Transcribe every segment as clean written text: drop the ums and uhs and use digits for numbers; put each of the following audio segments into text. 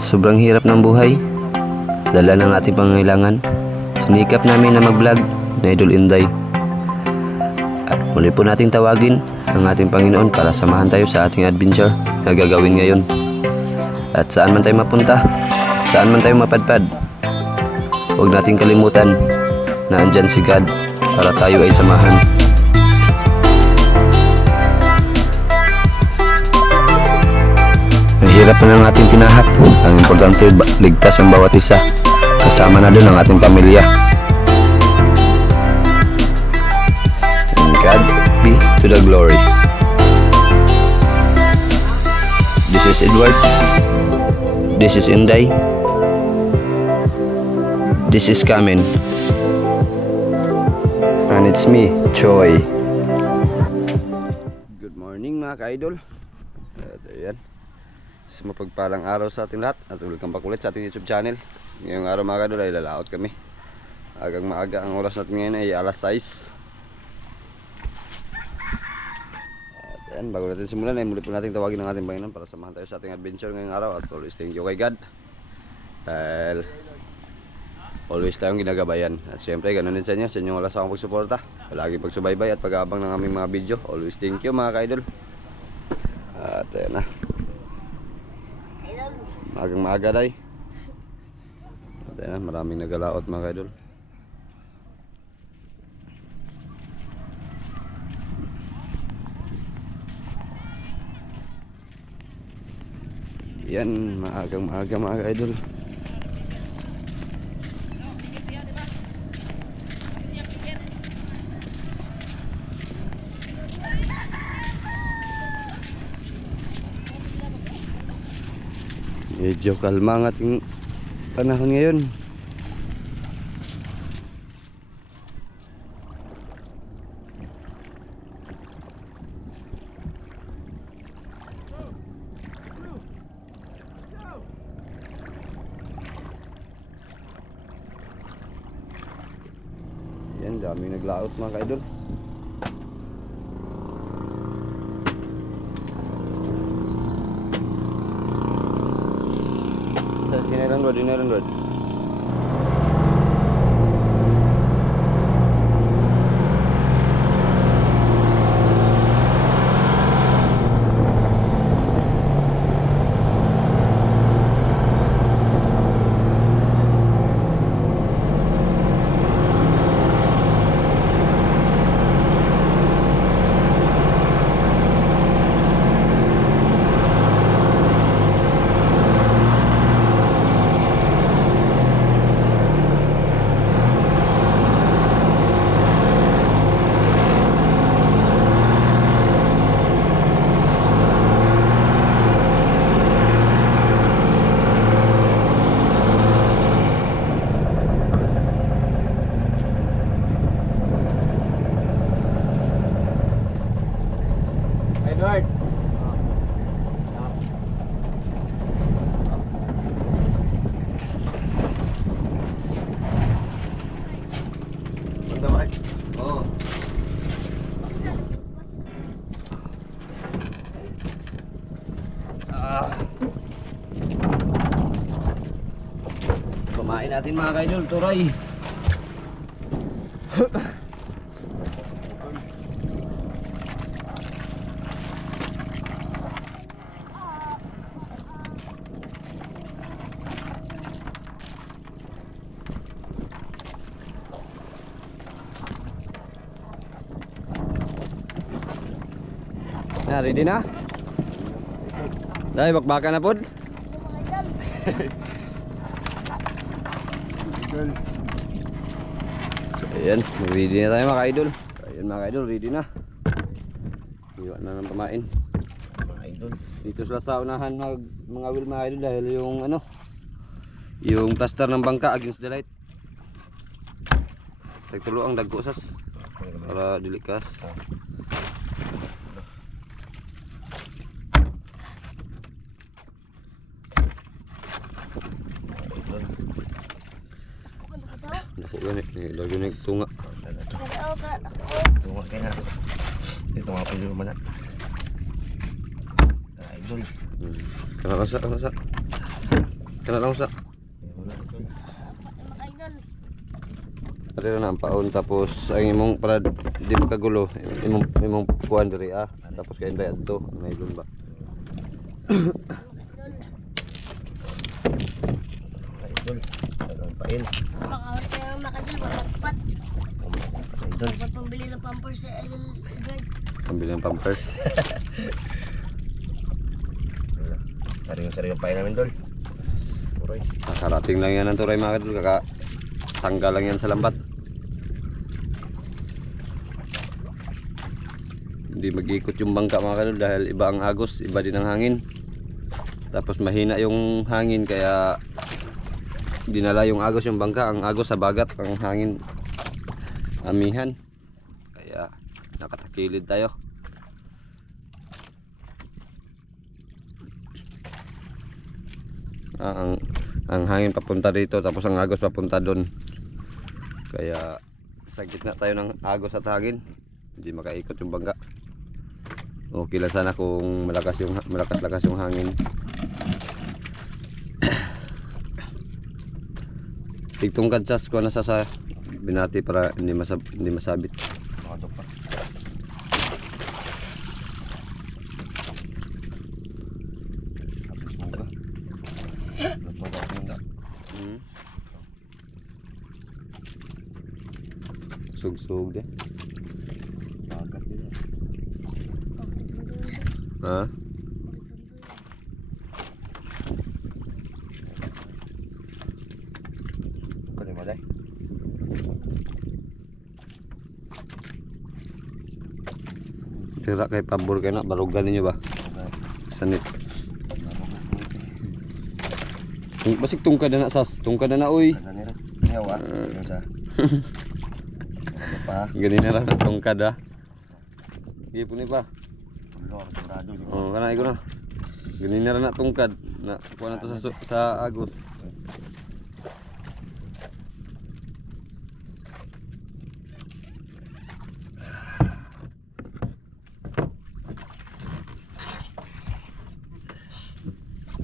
sobrang hirap ng buhay, dala ng ating pangangailangan, sinikap namin na mag-vlog na Idol Inday. At muli po nating tawagin ang ating Panginoon para samahan tayo sa ating adventure na gagawin ngayon. At saan man tayo mapunta, saan man tayo mapadpad, huwag nating kalimutan na andyan si God para tayo ay samahan. Mahirap na ang ating tinahak. Ang importante, ligtas ang bawat isa. Kasama na doon ang ating pamilya. And God be to the glory. This is Edward. This is Inday. This is Kamen. And it's me, Choi. Good morning mga ka-idol. Ayan. Mapagpalang araw sa ating lahat at welcome back ulit sa ating YouTube channel. Ngayong araw mga ka-idol ay lalaot kami. Agang maaga, ang oras natin ngayon ay alas 6. At ayan, bago natin simulan ay muli po natin tawagin ang ating Panginoon para samahan tayo sa ating adventure ngayong araw. At always thank you kay God dahil always tayong ginagabayan. At syempre ganoon din sa inyo, sa inyong walang sawang pagsuporta, palagi pagsubaybay at pag-aabang ng aming mga video. Always thank you mga ka-idol. At ayan na, magang maaga day. At ayan, maraming nagalaot mga ka-idol. Yan, maagang maaga mga ka-idol. Medyo kalma ang ating panahon ngayon. Yan, daming naglaot mga ka-idol. Dinner road. Edward. Banda ba? Oo. Kumain natin mga ka-idol, turay. Na, ready na? Dahil bakbaka na po. So, ayan, ready na tayo mga ka-idol. Ayan mga ka-idol, ready na. Iwan na ng pamain mga idol. Dito sila sa unahan mga wheel mga idol dahil yung ano, yung plaster ng bangka against the light. Tagtulo ang dagkusas para dilikas. Naku gani, lagi na tunga. Tunga kayo na. Ito nga pa yung mana. Idol. Kanakasa. Kana lang sa. Ayan mo na idol. Mga idol. Ari na ang paon tapos ang imong para di makagulo. Imong kuan diri Tapos kay inday adto, nailon ba. Idol. Ang pain. Makahawat kayo mga idol. Makapat. Idol. Dapat pambili ng pampers sa idol. Edward. Pambili ng pampers. Sariwa-sariwa pain namin dol. Uray. Nakarating lang yan ang turay mga kadol. Tanggal lang yan sa lambat. Hindi mag-ikot yung bangka mga kadol dahil iba ang agos, iba din ang hangin. Tapos mahina yung hangin kaya dinala yung agos yung bangka. Ang agos sa bagat, ang hangin amihan. Kaya nakatakilid tayo. Ang hangin papunta dito tapos ang agos papunta doon. Kaya sa gitna tayo ng agos at hangin. Hindi makaikot yung bangka. Okay lang sana kung malakas-lakas yung hangin. Tigtungkad sas ko na sa binati para hindi masabit. Makadok pa. Tapos mo ka. Luto ka ako nila. Sug-sug deh. Bagat nila. Ha? Pwede mo day? Tira kay pabor kayo na, barugan ninyo ba? Sanit. Basik tungkad na sas, tungkad na uy. Ano nila? Ngawa. Ano sa? Ano pa? Ganina lang tungkad Sige puni pa. Ulo ako sigurado. Oh, kana iko na. Ganina lang na tungkad na kuha na to sa agos.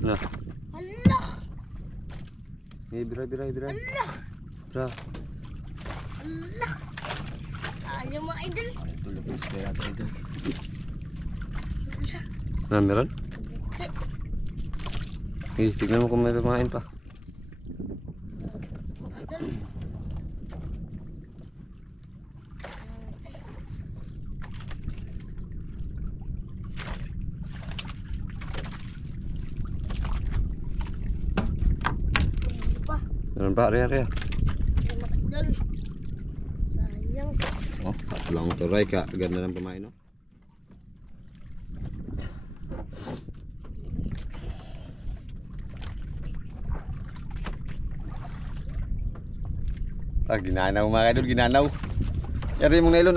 Nah. Hala! Biray. Bra. Hala! Ayaw mga idol. Ito labis kaya ito idol. Nah, meron? Tignan mo kung may pamain pa. Mga idol. Hindi pa. Meron pa, Ria. Ayaw mga idol. Sayang. Oh, lang turay ka. Ganda ng pamain, no? Ginanaw mga idol, ginanaw. Ari mong nailon.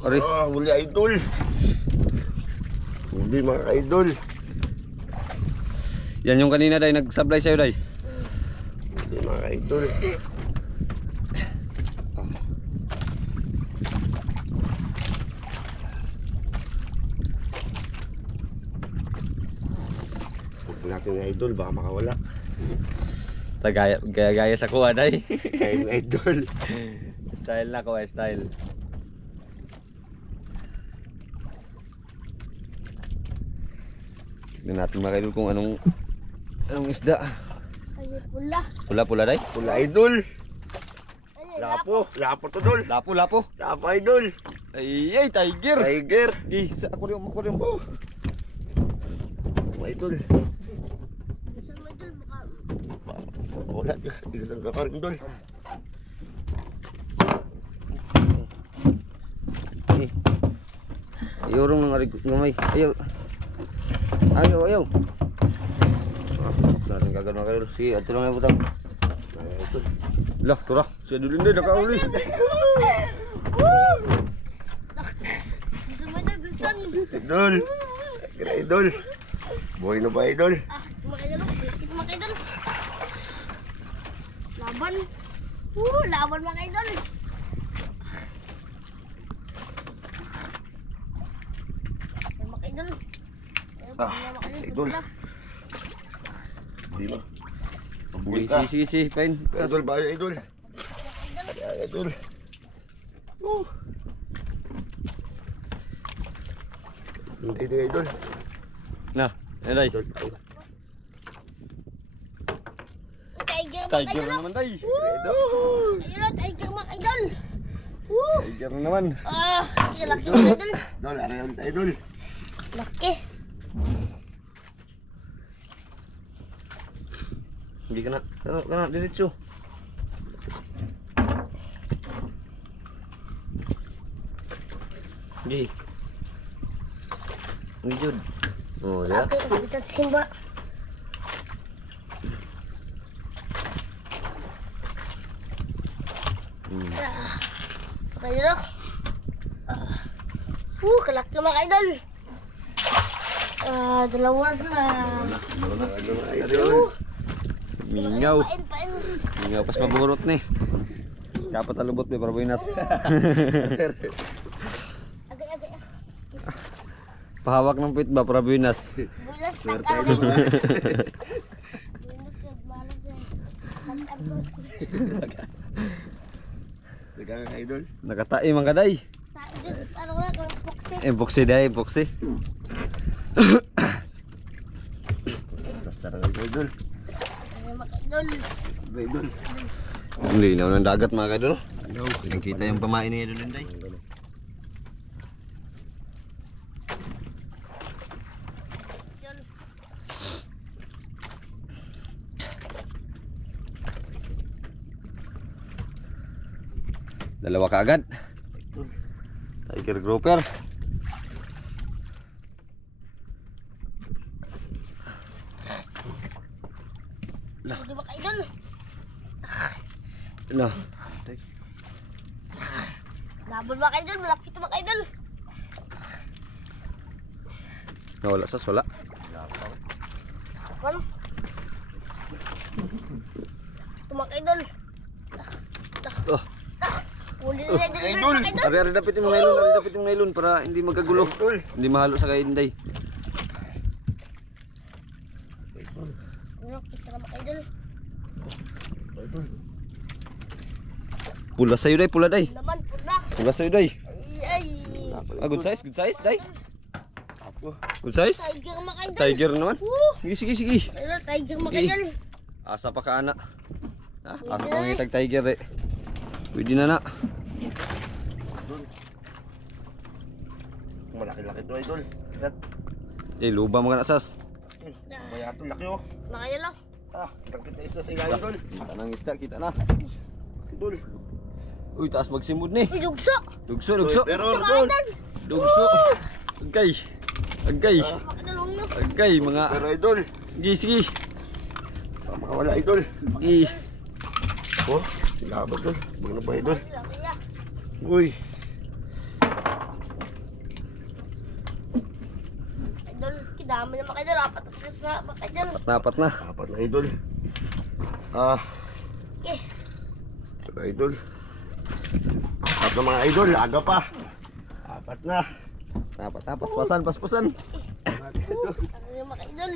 Ari. Huli idol. Huli mga idol. Yan yung kanina day nagsablay sa'yo day. Huli mga idol. Huwag natin na idol, baka makawala. Gaya sa kuha day. Kaya yung idol. Style na kuha, style. Tignan natin mga idol kung anong isda. Ayaw pula. Pula day. Huli idol. Ayaw Lapo to dol. Lapo. Lapo idol. Ay, tiger. Tiger. Sa aquarium. Mga idol. Isa mo idol. Baka Wala, di ka saan kakarin dol. Iurong ng arig gamay. Ayaw. Narin kagano kayo. Sige, ato lang yung butang. Idol. Lah, tura. Siya dulin din, nakauli. Isa mo idol. Bilsan. Idol. Kira idol. Buhay na ba idol? Mga idol. Kita mga idol. Laban. Laban mga idol. Mga idol. Si idol. Di ba? Tumbol ka. Sige, pain. Idol ba yan, idol? Ayan, idol. Hindi din, idol. Na, Day. Idol. Tiger mga Tiger idol. na naman, Day. Idol. Ayun o, tiger mga idol. Woo! Tiger na naman. Laki mga idol. Idol, ano yan, idol? Laki. Hindi ka na, diretso. Hindi. Hindi, Jud. Oh, ya. Laki kasi kita sa simba. Mga idol. Kalaki mga idol. Dalawa sila. Idol. Mingaw. Pain. Mingaw pas maburot ni. Dapat alubot ni para buinas. Agay. Pahawak ng pit ba para buinas. Bulas Swerte, tag-aw. idol. Bulas tag-malas yan. Teka nga, idol. Nakatai man kaday. Ano wala kang boxe. Boxe day, boxe. Tapos tara nga, idol. Mga idol. Idol. Ang linaw ng dagat mga kaidol. Kita yung pamain ni Idol Inday. Dalawa ka agad. Tiger grouper. Hindi mga idol. Ano? Labon mga idol. Malapit mga idol. Nawala sa wala. Ano? Mga idol. Oh, Huli na idol. Mga idol. ari dapit yung nylon para hindi magkagulo. Idol. Hindi mahalo sa kay Inday. Ano? Kita na mga idol. Idol. Pula sa'yo day, pula day. Naman pula. Pula sa'yo day. Ay. Good size day. Apo. Good size. Tiger mga idol. Tiger naman. Woo! Sige. Ayun, tiger mga Sige. idol. Asa pa ka ana. Ha? Asa pa ngitag tiger eh. Pwede na. Malaki-laki to, idol. Kat. Luba mo ka na sas. Maya to, laki oh. Mga idol. Tangkit na isla sa ilalim, idol. Kita ng isda, kita na. Idol. Uy, taas magsimod ni. Uy, dugso. Dugso. Pero, Mga idol. idol. Dugso. Agay. Mga idol, unyos. Agay, mga. Pero, idol. Sige. Makawala, idol. Sige. Oh, labag, idol. Bag na ba, idol? Laki niya. Uy. Idol, kidami na mga idol. Apat na tres na mga idol. Dapat na. Apat na, idol. Okay. Pero, idol. Apat na mga idol. Aga pa. Apat na. Dapat na. Paspasan. Ano yung mga idol?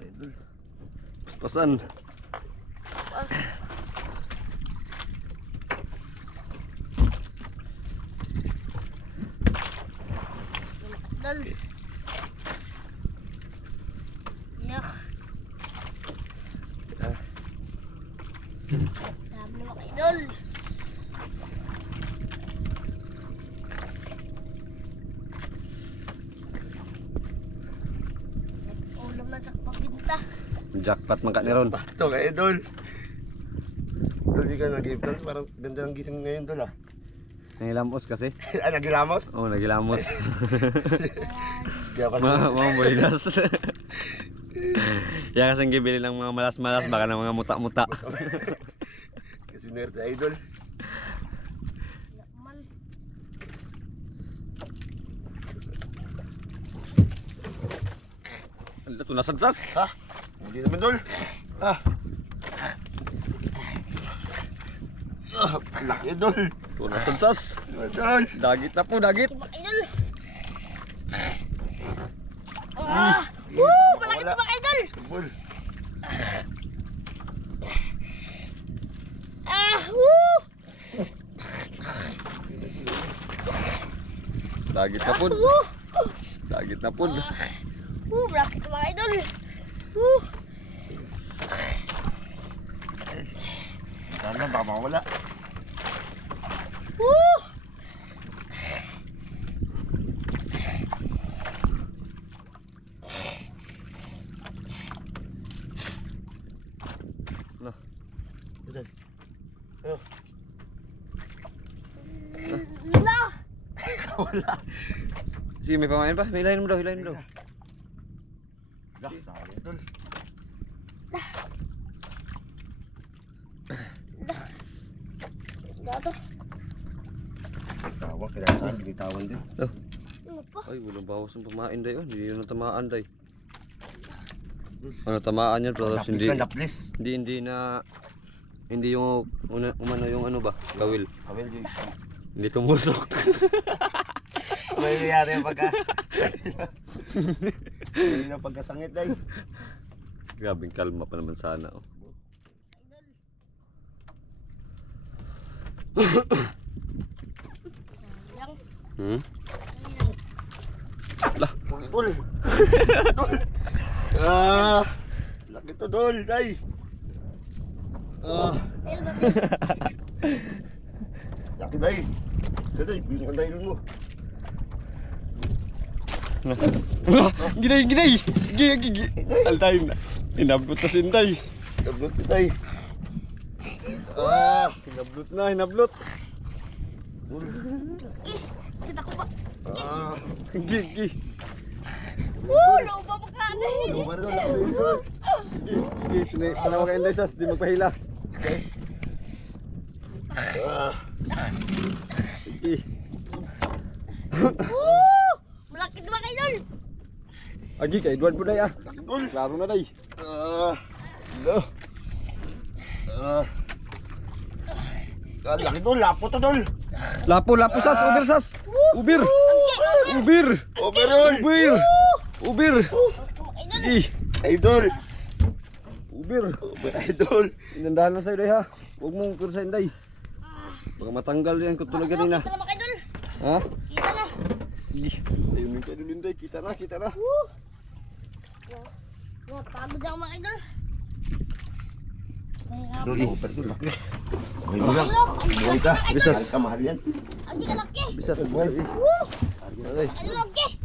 Idol. Paspasan. Pas. Idol. Yak. Dami na mga idol. Ulam na sa pagbinta. Jackpot man ka ni ron. Ito ka, idol. Idol, di ka nag-ibtan. Parang ganda ng gising ngayon, idol, ah. Nangilamos kasi. Nagilamos? Oo, nagilamos. Kaya pa Mga boygas. Yan kasing gibili ng mga malas-malas baka ng mga muta-muta. Kasi nerd idol. Laman. Ano ito nasadsas? Ha? Hindi naman, idol. Laki, idol. Ito nasadsas. Idol. Dagit na po, dagit. Mga idol. Malaki Wala. ito mga idol. Sabol. Woo! Dagit na pud. Woo! Dagit na pud. Bracket mga idol. Woo! Sana baka mawala. Woo! Nah. Idol. Ayo. Na! Wala. Sige, may pamain pa. Hilahin mo daw, hilahin mo daw. Dah, sayang idol. Gato. Tawa, kaya saan, binitawan din. Ano pa? Ay, walang bawas ng pamain day. Oh. Hindi yun natamaan day. Ano tamaan yan, pero Lapis hindi, na, lapis. hindi yung umano yung ano ba, kawil. Kawil, Jay. Hindi tumusok. May nangyari yung pagka... May na pagkasangit day. Grabing kalma pa naman sana. Oh. Sayang. Hmm? Lah, dol. Laki to dol, day. Ayun ba? Laki day. Day, yung kanday mo. Giday, giday. Gigi. Altay na. Hinabot na sinday. Tablot ni day. Hinablot na, hinablot. Kita ko ba? Gigi. Woo! Lupa pa ka na eh. Lupa na dol, laki day dol. Gigi. Panawa kayo inday sas, di magpahila. Gigi. Woo! Malaki diba kayo dol? Agi kay Edward po day ah. Laki dol. Klaro na day. Laki dol, lapo to dol. Lapo, lapo sas, ubir sas. Ubir. Ubir. Over dol. Ubir. Ubir. Gigi. Idol. Ubir. Over idol. Inandahan lang sa'yo day ha. Huwag mong kursain day. Baka matanggal yan kung tulad ganina. Kita na ba kayo dol? Ha? Kita na. Gigi. Ayun yung kayo day. Kita na, kita na. Woo! Pagod ako mga idol. Dol, over dol, laki. May bilang. Buhay ka. Bisas. Mahal ka, mahal yan. Ang ka laki. Bisas. Woo! Ay. Ano laki?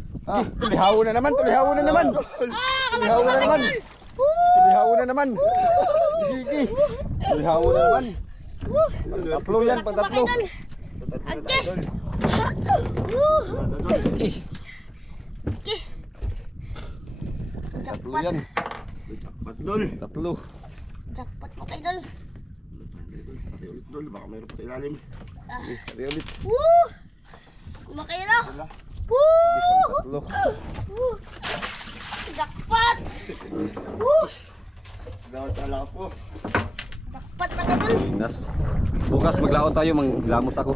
Tulihawo na naman, tulihawo na naman. Tulihawo na naman. Tulihawo na naman. Gigi. Tulihawo na naman. Tatlo yan, pantatlo. Agi! Woo! Tatlo yan. Jackpot dol. Tatlo. Jackpot mo kayo dol. Pati ulit dol, baka mayroon pa sa ilalim. Kari ulit. Woo! Kumakaya na. Wala. Woo! Tatlo. Woo! Jackpot! Woo! Gawat ala ka po. Jackpot na kayo dol. Inas. Bukas maglaon tayo, manglamos ako.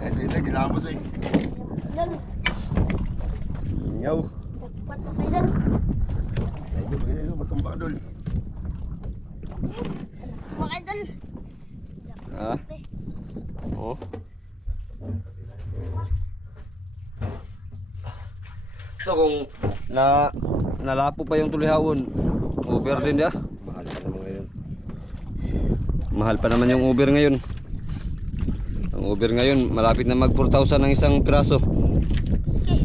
Ito yun na, ginamos eh. Dol. Ingaw. Jackpot mo kayo dol. Idol, ganyan, magkamba ka dol. Kumakaya dol. Ha? Oh. So kung nalapo pa yung tulihawon, Uber din dia. Mahal ka naman ngayon. Mahal pa naman yung Uber ngayon. Ang Uber ngayon malapit na mag 4,000 ang isang piraso. Okay.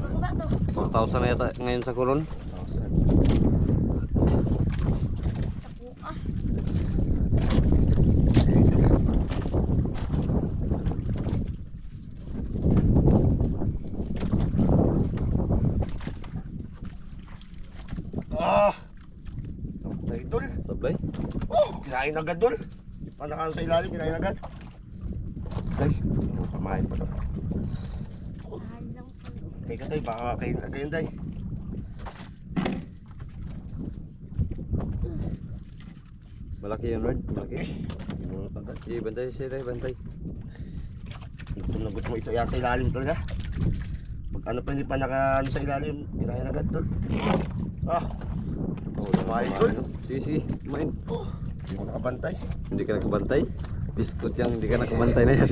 Ano ba to? 4,000 na yata ngayon sa Coron. Tapuan. Sablay dol. Sablay. Kinain agad dol. Di pa nakano sa ilalim, kinain agad. Ay, pamahin pa to. Halang pala. Teka tay, baka kain agad yun tay. Malaki yun, Lord. Malaki. Binunot agad. Bantay siya, bantay. Gutom na gutom mo isa yan sa ilalim talaga. ano pa hindi pa naka ano sa ilalim, kinain agad tol. Ah, kumain tol. Si, kumain. Hindi ko nakabantay. Hindi ka nakabantay? Biskut yang hindi ka nakabantay na yan.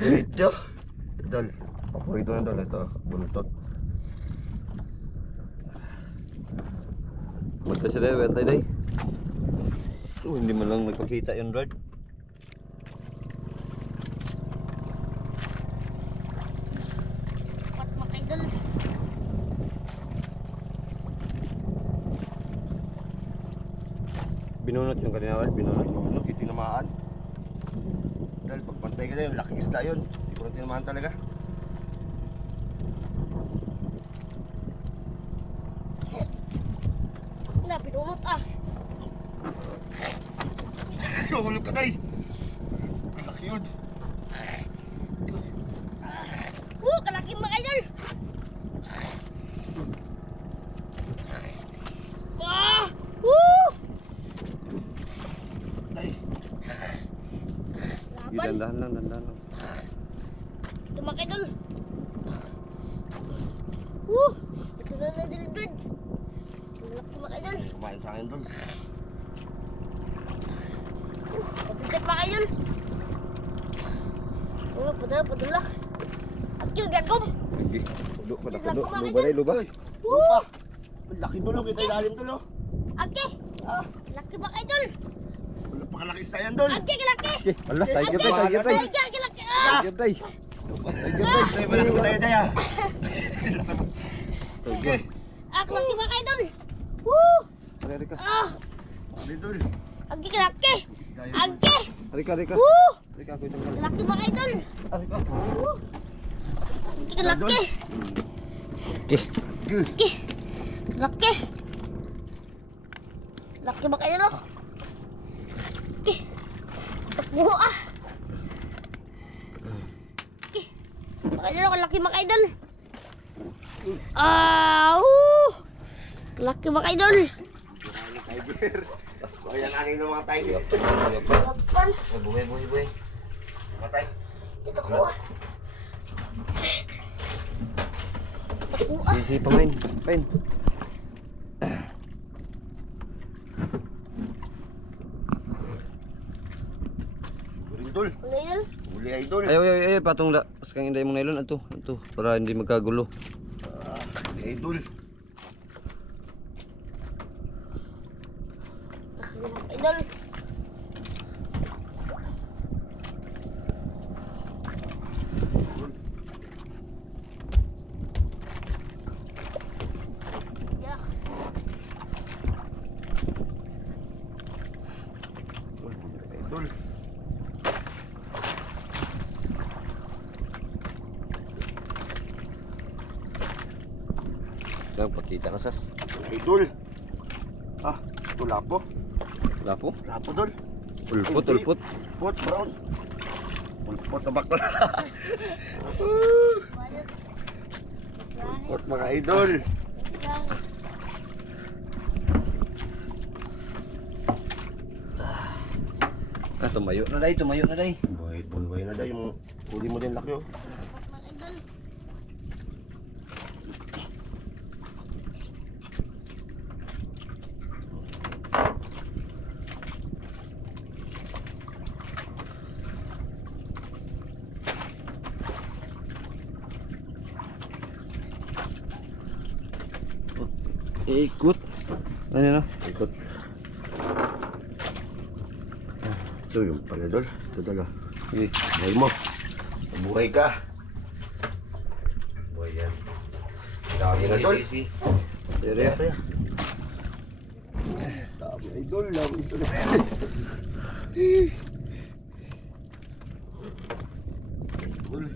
Diretso. Tol, paborito na tol, ito, buntot. Bantay siya dahil, bantay dahil. So, hindi man lang nagpakita yung rod. Pat mga idol. Binunot yung kanina, Wal? Binunot. Ano, tinamaan. Dahil pagpantay ka na yun, laking isda yun. Hindi ko na tinamaan talaga. Na, pinunot ah. Hulog ka tayo. Ang laki yun. Kalaki mga idol. Ah! Tay. Sige, Laban. dandahan lang, dandahan lang. Ito mga idol. Ito na na dilibid. Laki mga idol. Kumain sa akin tol. Pabigat mga idol. Padala. At yung gagom. Sige. Luba na, Luba, luba na, luba. Lupa. Ang laki dulo, kita ilalim dulo. Ake. Ah, Laki mga idol. wala pa kalaki sa yan dol. Ake, kalaki. Okay, ala, tiger tayo, tiger tayo. Ake, kalaki. Tiger tayo. Tiger tayo. Tay, malaki ko tayo daya. Okay. Laki mga idol. Rika. Hindi dol. Ake, kalaki. Isda yun. Ake. Rika. Rika, ako itong kali. Laki mga idol. Rika. Ake, kalaki. Okay. Laki. Laki. Laki ba kayo, no? Laki. Takbo ah. Laki. Makailan ako, laki mga idol. Laki mga idol. Tiger. O yan ang ng mga tiger. Lapan. Buhay. Matay. Dito ko ah. Takbo ah. Si, pamain. Pain. Uri dol. Ano yun? Uli idol. Ay, patong da. Sakang inday mong nylon. Ato, para hindi magkagulo. Uli idol. Laki mga idol. Yeah. Idol. Kaya pakita ka sas. Idol. Ah, ito lapo. Lapo. Lapo dol. Ulpot. Pot brown. Pot na bakla. Bayad. Maswahe. Pot mga idol. Maswahe. Tumayo na day. Buhay na dahil yung huli mo din laki oh. Mga idol. Ikut. Ano na? Ikot. So yung pala dol. Ito dol ah. Sige. Buhay mo. Buhay ka. Buhay yan. Dami na dol. Dere. Kaya. Dami idol, dami idol. Dol.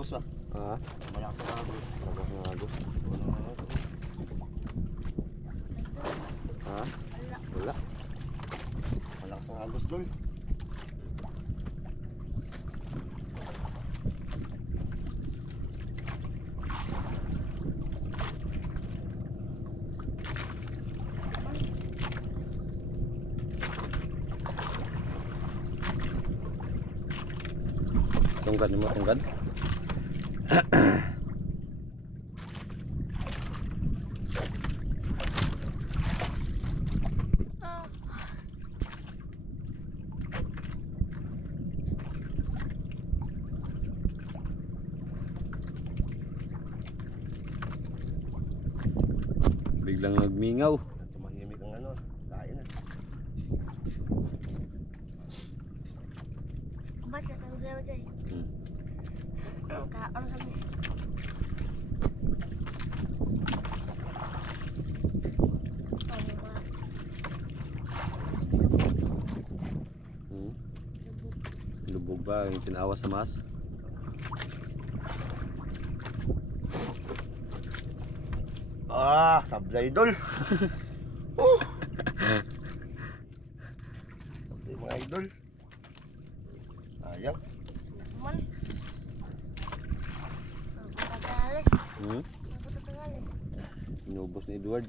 agos ah. Ha? Malakas ang agos. Malakas ang agos. Ha? Wala. Malakas ang agos doon. Tungkad mo, tungkad. Biglang nagmingaw. Tumahimik ang ano, kain na. Bas, datang dia macam ni. Ano sabi? Lubog ba yung tinawa sa mas? Ah, sablay idol. Sablay mga idol. Ayaw. Man. Tagali. Tagali. Inubos ni Edward.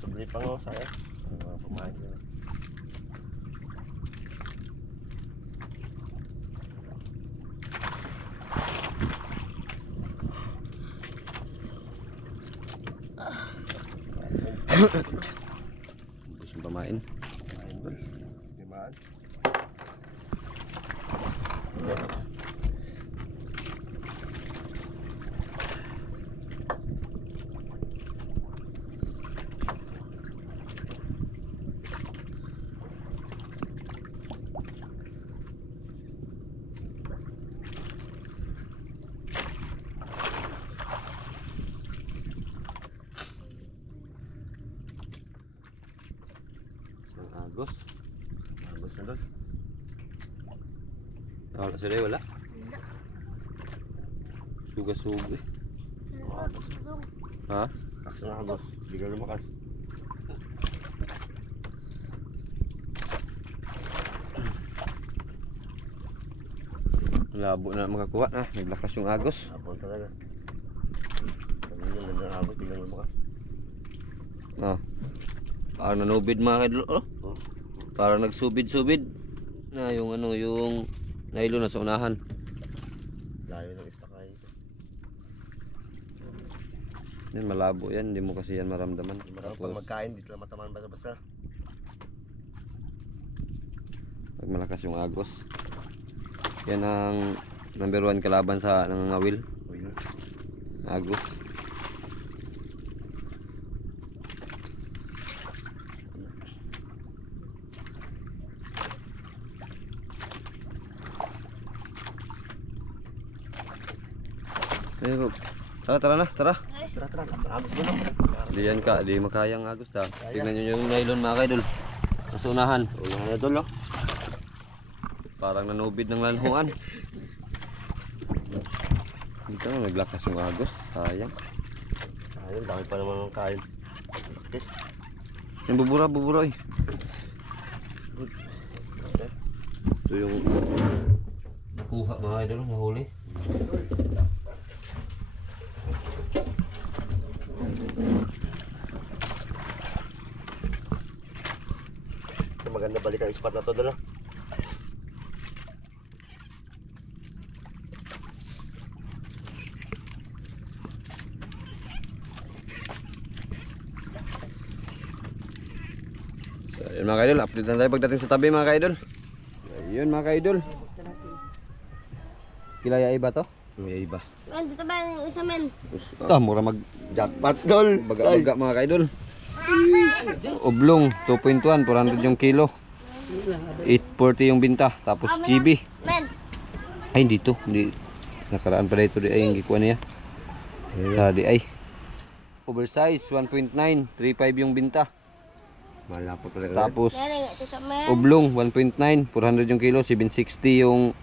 Sablay pa nga saya. Pamain ko. Ubos yung pamain. Pamain doon. Dimaan. Agos. Agos na doon. Wala sila, wala. Suga-suga eh. Agos. Ha? Lakas na agos. Hindi ka lumakas. Labo na makakuha na. Naglakas yung agos. Abang talaga. Sabi niya, ganda na agos. Hindi ka lumakas. Ah. Parang nanubid mga kaidol. Oh. Oh. Parang nagsubid-subid. Na yung ano, yung nylon na sa unahan. Layo ng istakay. Yan, malabo yan. Hindi mo kasi yan maramdaman. Pag magkain, dito lang matamaan basta-basta. Pag malakas yung agos. Yan ang number 1 kalaban sa nangangawil. Uy, Agos. Ayun, tara na, tara. tara, tara. Agos doon lang. Di yan ka, di makayang agos ta. Tingnan nyo yung nylon mga kaidol. Sa unahan. Uy, na doon lang. Parang nanubid ng lanhuan. Dito nga naglakas yung agos. Sayang. Ayun, dami pa naman ng kain. Okay. Yung bubura eh. Okay. Ito yung nakuha mga idol, nahuli. Maganda balik ang spot na to doon. So, yun mga kaidol, update na tayo pagdating sa tabi mga kaidol. Ayun mga kaidol. Kilaya iba to? May iba. Man, dito ba yung isa man? Ito, mura mag Jackpot dol. baga-baga mga kaidol. Oblong, 2.1, 400 yung kilo. 840 yung binta, tapos kibi. Man, Ay, dito, hindi. Nakaraan pa dito, di ay yung gikuha niya. Di ay. Oversize, 1.9, 3.5 yung binta. Malapot talaga. Tapos, yan nga, tita man. oblong, 1.9, 400 yung kilo, 760 yung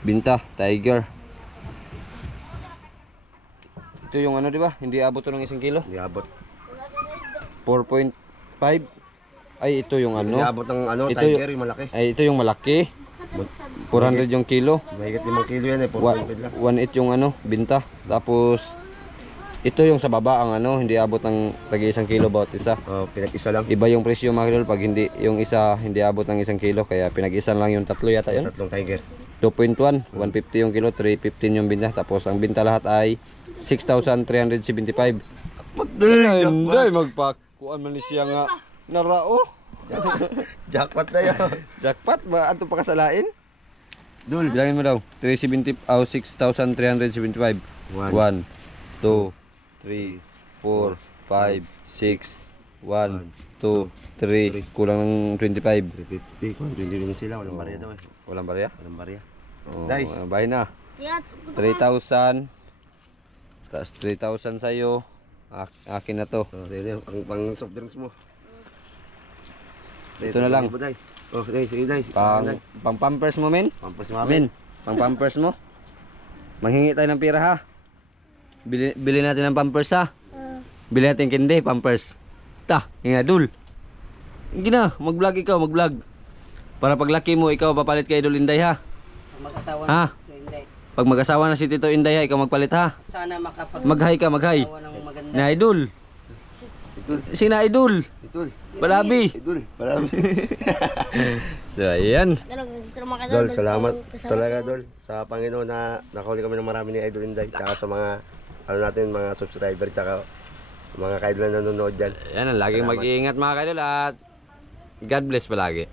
Binta, Tiger. Ito yung ano, di ba? Hindi abot to ng 1 kilo. Hindi abot. 4.5. Ay, ito yung Hindi ano. abot ng ano, Ito tiger yung malaki. Ay, ito yung malaki. 400 yung kilo. Mahigit 5 kilo yan eh, 4.5 lang. 1.8 yung ano, binta. Tapos, ito yung sa baba ang ano, hindi abot ng tagi 1 kilo bawat isa. Oh, pinag-isa lang. Iba yung presyo mga idol pag hindi, yung isa hindi abot ng 1 kilo. Kaya pinag-isa lang yung tatlo yata yun. Tatlong tiger. 2.1, 150 yung kilo, 315 yung binta. Tapos ang binta lahat ay 6,375. Hindi, magpakuan man ni siya nga. Narao. Jackpot na yan. Jackpot ba? Ato pa kasalain? Dul, bilangin mo daw. 370, 6,375. 1, 2, 3, 4, 5, 6, 1, 2, 3. Kulang ng 25. 350. Kung hindi naman sila, walang barya daw eh. Walang barya? Walang barya. Oh, Day. bahay na. Yan. 3,000. Tapos 3,000 sa'yo. Akin na to. Oh, sige, pang soft drinks mo. Ito na lang. Oh, sige, Day. Pang pampers mo, men? Pampers namin. Men, pang pampers mo. Manghingi tayo ng pira, ha? Bili natin ng pampers, ha? Bili natin kindi, pampers. Ta, nga dul. Gina, mag-vlog ikaw, mag-vlog. Para paglaki mo, ikaw papalit kay Idol Inday, ha? Mag-asawa Ha? na Inday. Pag mag-asawa na si Tito Inday, ha, ikaw magpalit, ha? Sana makapag Mag-hi ka, mag-hi. asawa ng maganda. Na Idol. Sina Idol? Idol. Balabi. Idol. Marami. So, ayan. Dol, salamat talaga, Dol. Sa Panginoon na nakahuli kami ng marami ni Idol Inday. Tsaka sa mga, ano natin, mga subscriber. Tsaka mga kaidol na nanonood dyan. Ayan, laging Salamat. mag-iingat mga kaidol at God bless palagi.